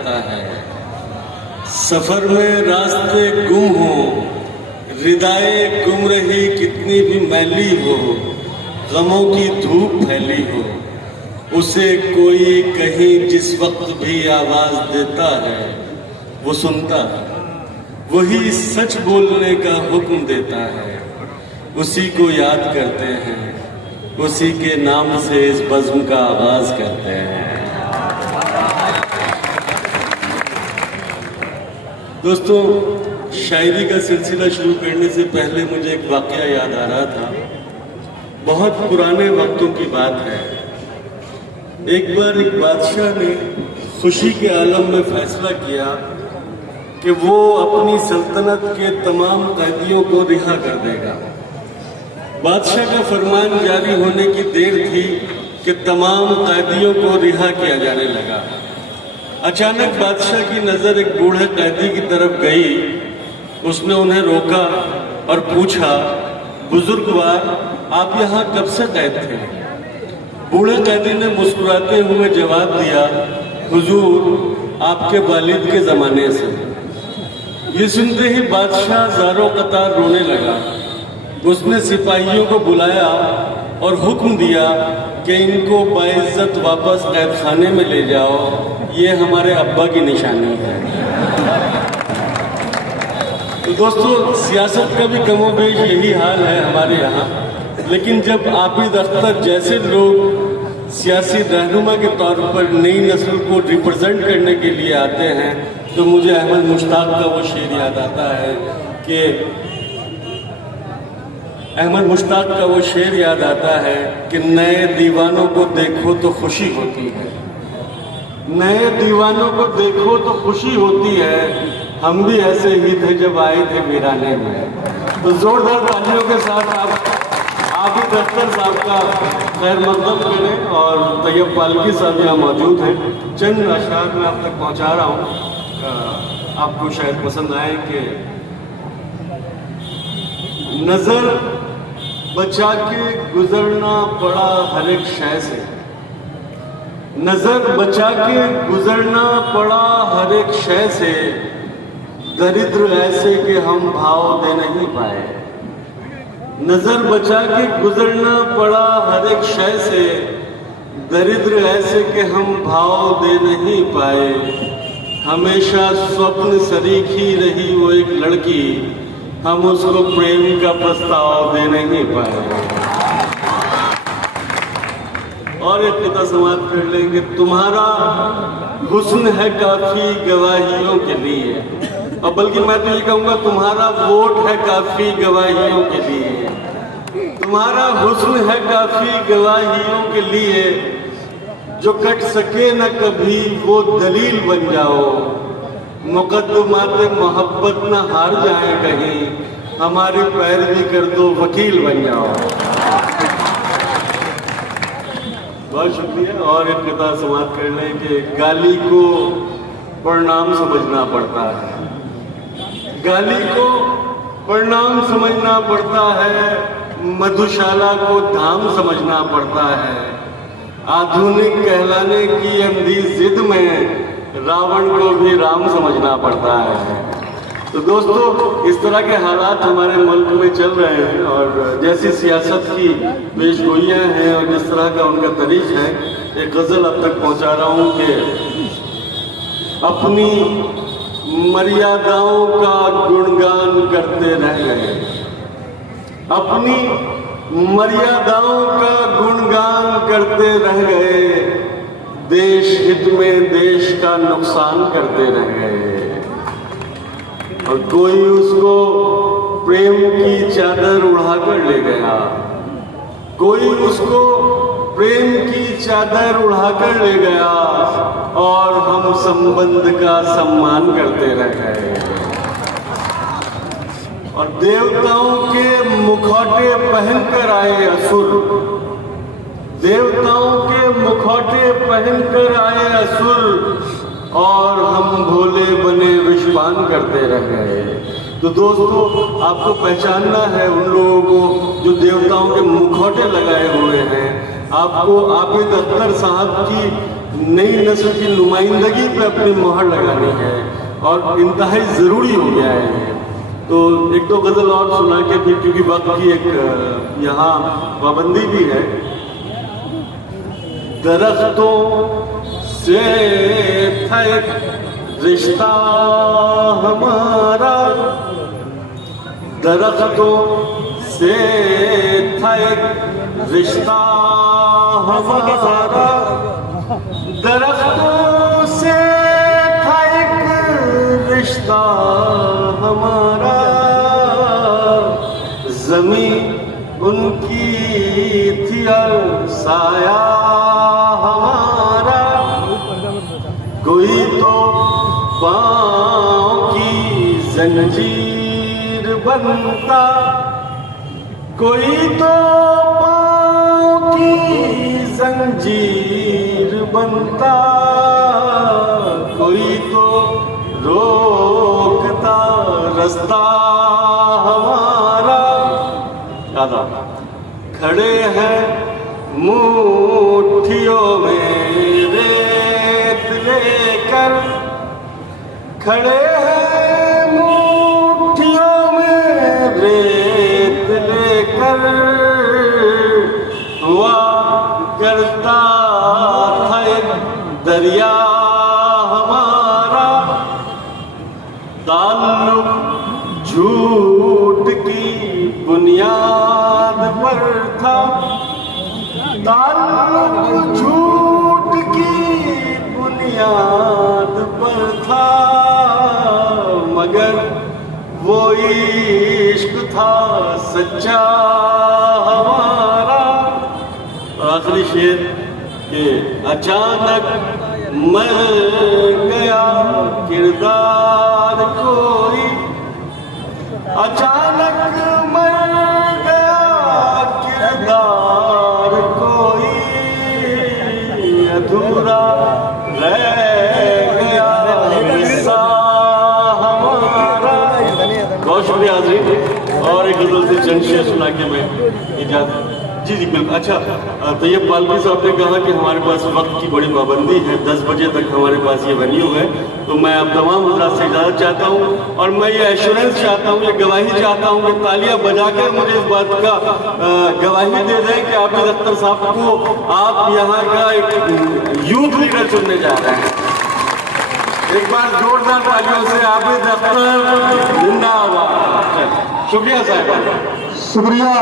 करता है। सफर में रास्ते गुम हो, हृदय गुम रही कितनी भी मैली हो, गमों की धूप फैली हो, उसे कोई कहीं जिस वक्त भी आवाज देता है वो सुनता है, वही सच बोलने का हुक्म देता है, उसी को याद करते हैं, उसी के नाम से इस बज़्म का आगाज करते हैं। दोस्तों, शायरी का सिलसिला शुरू करने से पहले मुझे एक वाकया याद आ रहा था। बहुत पुराने वक्तों की बात है। एक बार एक बादशाह ने खुशी के आलम में फैसला किया कि वो अपनी सल्तनत के तमाम कैदियों को रिहा कर देगा। बादशाह का फरमान जारी होने की देर थी कि तमाम कैदियों को रिहा किया जाने लगा। अचानक बादशाह की नजर एक बूढ़े कैदी की तरफ गई। उसने उन्हें रोका और पूछा, बुजुर्गवार, आप यहाँ कब से कैद थे? बूढ़े कैदी ने मुस्कुराते हुए जवाब दिया, हुजूर, आपके वालिद के जमाने से। ये सुनते ही बादशाह ज़ारो कतार रोने लगा। उसने सिपाहियों को बुलाया और हुक्म दिया कि इनको बाइज्जत वापस कैद खाने में ले जाओ, ये हमारे अब्बा की निशानी है। तो दोस्तों, सियासत का भी कमोबेश यही हाल है हमारे यहाँ। लेकिन जब आबिद अख्तर जैसे लोग सियासी रहनुमा के तौर पर नई नस्ल को रिप्रेजेंट करने के लिए आते हैं तो मुझे अहमद मुश्ताक का वो शेर याद आता है कि नए दीवानों को देखो तो खुशी होती है, नए दीवानों को देखो तो खुशी होती है, हम भी ऐसे ही थे जब आए थे वीराने में। तो जोरदार तालियों के साथ आप आबिद अख्तर साहब का खैर मकदम करें। और तैयब फाल्की साहब यहाँ मौजूद हैं। चंद अशआर मैं आप तक पहुँचा रहा हूँ, आपको शायद पसंद आए कि नजर बचा के गुजरना पड़ा हर एक शय से, नजर बचा के गुजरना पड़ा हर एक शय से, दरिद्र ऐसे कि हम भाव दे नहीं पाए। नजर बचा के गुजरना पड़ा हर एक शय से, दरिद्र ऐसे कि हम भाव दे नहीं पाए। हमेशा स्वप्न सरीख ही रही वो एक लड़की, हम उसको प्रेम का प्रस्ताव दे नहीं पाए। और एक पिता समाप्त कर लेंगे, तुम्हारा हुस्न है काफी गवाहियों के लिए, और बल्कि मैं तो ये कहूँगा तुम्हारा वोट है काफी गवाहियों के लिए, तुम्हारा हुस्न है काफी गवाहियों के लिए, जो कट सके न कभी वो दलील बन जाओ, मुकद्दमात मोहब्बत न हार जाए कहीं, हमारी पैरवी कर दो वकील बन जाओ। बहुत शुक्रिया। और एक कथा समाप्त कर लें कि गाली को परिणाम समझना पड़ता है, गाली को परिणाम समझना पड़ता है, मधुशाला को धाम समझना पड़ता है, आधुनिक कहलाने की अंधी जिद में रावण को भी राम समझना पड़ता है। तो दोस्तों, इस तरह के हालात हमारे मुल्क में चल रहे हैं और जैसी सियासत की पेशगोइयाँ हैं और जिस तरह का उनका तरीक़ है, एक गज़ल अब तक पहुँचा रहा हूँ कि अपनी मर्यादाओं का गुणगान करते रह गए, अपनी मर्यादाओं का गुणगान करते रह गए, देश हित में देश का नुकसान करते रह गए। और कोई उसको प्रेम की चादर उड़ाकर ले गया, कोई उसको प्रेम की चादर उड़ाकर ले गया और हम संबंध का सम्मान करते रह गए। और देवताओं के मुखौटे पहनकर आए असुर, देवताओं के मुखौटे पहनकर आए असुर, और हम भोले बने विषपान करते रह गए। तो दोस्तों, आपको पहचानना है उन लोगों को जो देवताओं के मुखौटे लगाए हुए हैं। आपको आबिद अख्तर साहब की नई नस्ल की नुमाइंदगी पे अपनी मोहर लगानी है और इंतहाई ज़रूरी हो गया है ये। तो एक दो गज़ल और सुना के फिर, क्योंकि वक्त की एक यहाँ पाबंदी भी है। दरख्तों से था एक रिश्ता हमारा, दरख्तों से था एक रिश्ता हमारा, दरख्तों से था एक रिश्ता हमारा, ज़मीन उनकी थी और साया हमारा, कोई तो पाँव की जंजीर बनता, कोई तो पाँव की जंजीर बनता, कोई तो रोकता रास्ता हमारा। दादा खड़े हैं मुट्ठियों में रेत लेकर, खड़े हैं मुट्ठियों में रेत लेकर, हुआ करता था एक दरिया हमारा, ताल्लुक झूठ की बुनियाद पर था, ताल्लुक झूठ की बुनियाद पर था, मगर वो इश्क था सच्चा हमारा। आखिरी शेर के अचानक मर गया किरदार कोई, अचानक मर गया किरदार कोई, अधूरा रह गया हिस्सा हमारा। बहुत शुक्रिया हाज़रीन, और एक गज़ल से चंद शेर सुना के मैं इजाज़त। जी जी बिल्कुल। अच्छा, तैयब पालवी साहब ने कहा कि हमारे पास वक्त की बड़ी पाबंदी है, 10 बजे तक हमारे पास ये वेन्यू है, तो मैं अब तमाम हज़रात से इजाज़त चाहता हूँ और मैं ये एश्योरेंस चाहता हूँ, ये गवाही चाहता हूँ कि तालियां बजाकर मुझे इस बात का गवाही दे दें कि हाफिज़ अख्तर साहब को आप यहाँ का एक यूथ लीडर चुनने जा रहे हैं। एक बार जोरदार तालियों से हाफिज़ अख्तर जिंदाबाद। शुक्रिया साहब। शुक्रिया।